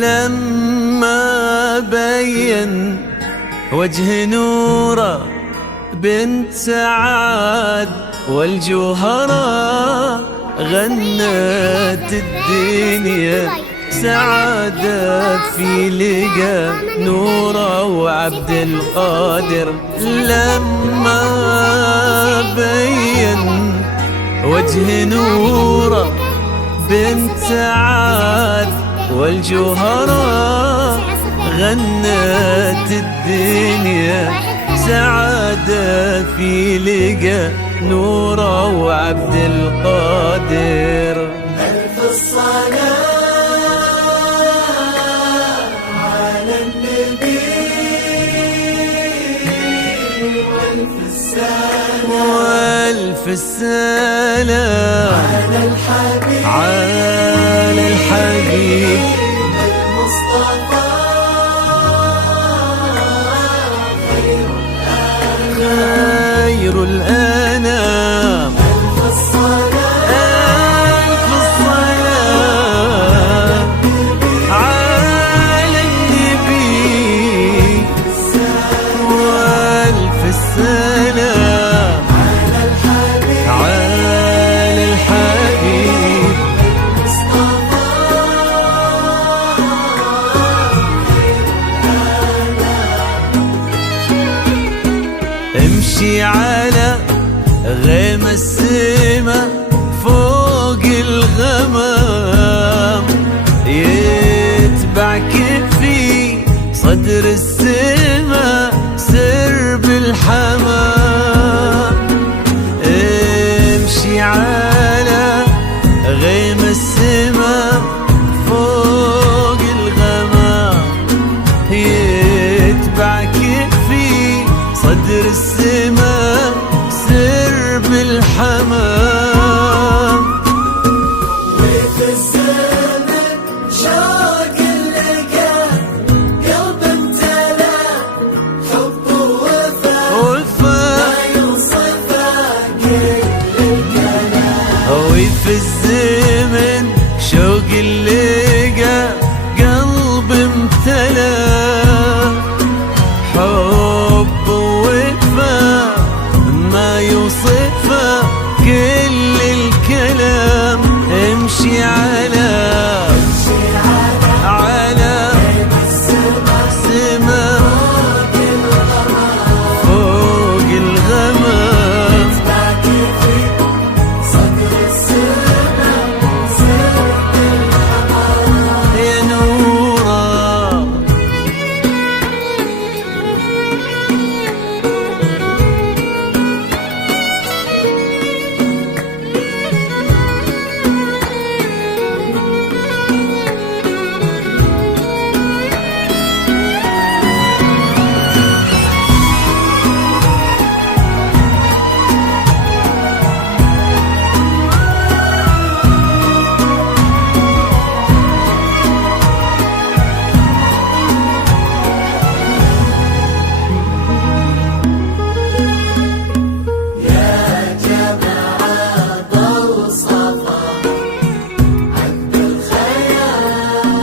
لما بين وجه نوره بنت سعاد والجوهرة غنت الدنيا سعادة في لقى نوره وعبد القادر. لما بين وجه نوره بنت سعاد والجوهرة غنت الدنيا سعادة في لقى نوره وعبد القادر. ألف الصلاة على النبي وألف السلام وألف السلام على الحبيب المصطفى خير الأنام. ألف الصلاة على النبي وألف السلام على الحبيب امشي على غيم السما فوق الغمام يتبعك في صدر السما سرب الحمام. امشي على غيم السما فوق الغمام يتبعك في صدر السما سرب الحمام. وفي الزمن شوق اللقى قلب امتلأ حب ووفاء ما يوصفه كل الكلام. وفي الزمن شوق اللقى قلب امتلأ حب ووفاء ما يوصفه كل الكلام. امشي على سما فوق الغمام يا نوره.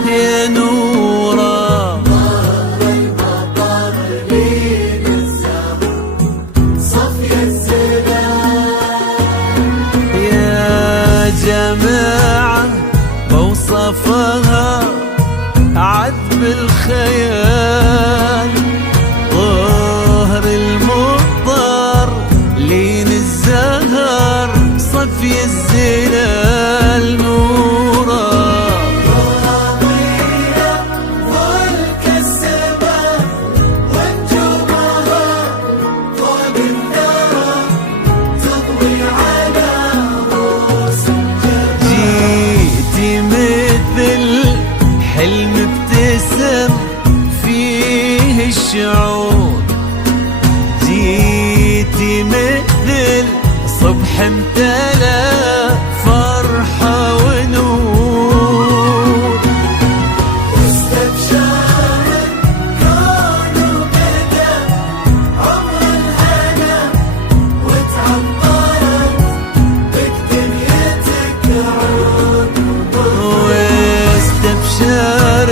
يا نوره المطر لين الزهر صفي الزلال. يا جماعة بوصفها عذب الخيال ظهر المطر لين الزهر صفي الزلال. نوره ملك السماء ونجومها فوق الثرى تضوي على رؤوس الجبال. جيتي مثل حلم ابتسم فيه الشعور جيتي مثل صبح امتلأ فرحة ونور. واستبشر الكون وبدا عمر الهنا وتعطرت بك دنيتك عود. واستبشر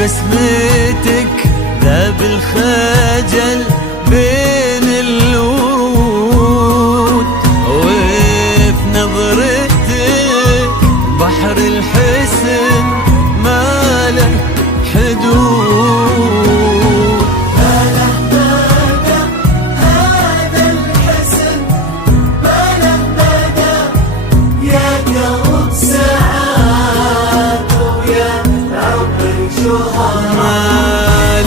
بسمتك ذاب الخجل بين الورود، وفي نظرتك بحر الحسن ما له حدود. ما له مدى هذا الحسن، ما له مدى يا قلب سعاد ويا عمر الجهر. ما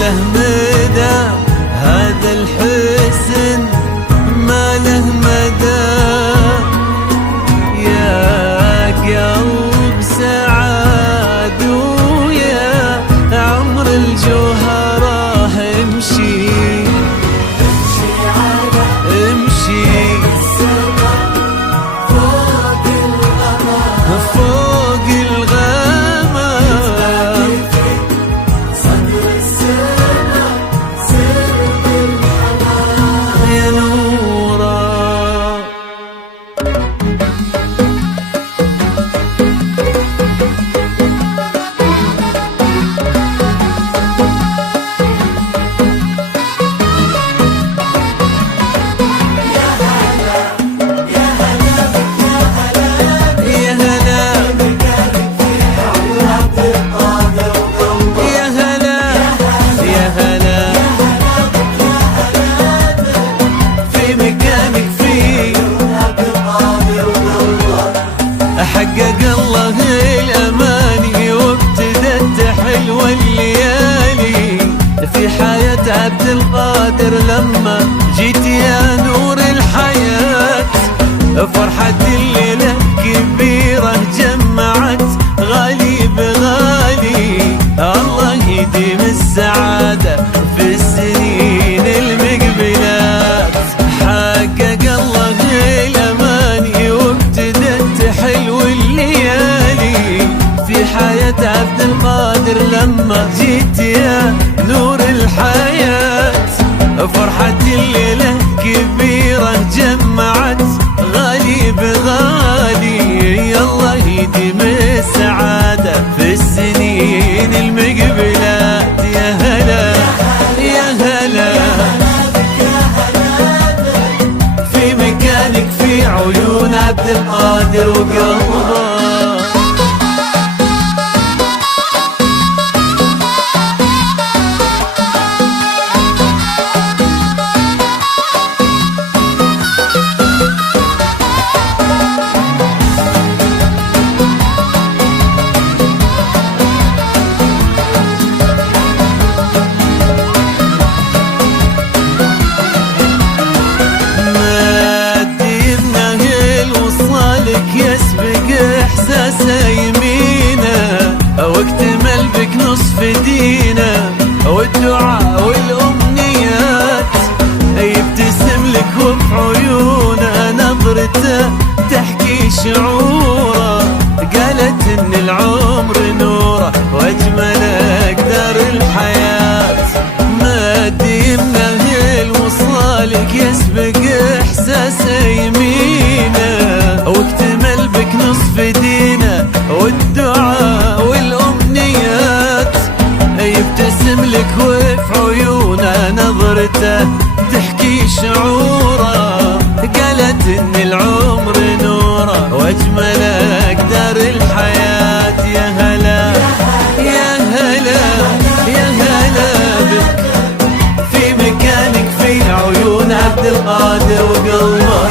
له مدى هذا الحسن، ما له مدى يا قلب سعاد ويا عمر الجوهرة. امشي امشي على امشي السماء فوق الغمام، فوق الغمام، صدر السماء سرب الحمام. يا نورا. يا هلا يا هلا يا هلا في مكانك فيه حقق الله الأماني، وابتدت حلوة الليالي في حياة عبد القادر. لما جيت يا نور الحياة فرحة الليلة كبيرة جمعت غالي بغالي. الله يديم السعادة في السنين المقبلات، حقق الله الأماني وابتدت حلو الليالي في حياة عبد القادر. لما جيت يا نور الحياة فرحة الليلة كبيرة جمعت غالي بغالي. الله يديم السعادة في السنين المقبلات. يا هلا يا هلا في مكانك في عيون عبد القادر وقلبه. يمينه واكتمل بك نصف دينه، والدعاء والأمنيات يبتسم لك وفي عيونه نظرته تحكي شعوره. قالت ان العمر نوره واجمل اقدار الحياة. مد يمنه الوصالك يسبق احساسه يمينه، واكتمل بك نصف دينه والدعاء والأمنيات يبتسم لك وفي عيونه نظرته تحكي شعوره. قالت ان العمر نوره واجمل اقدار الحياة. يا هلا يا هلا يا هلا بك في مكانك في عيون عبد القادر وقلبه.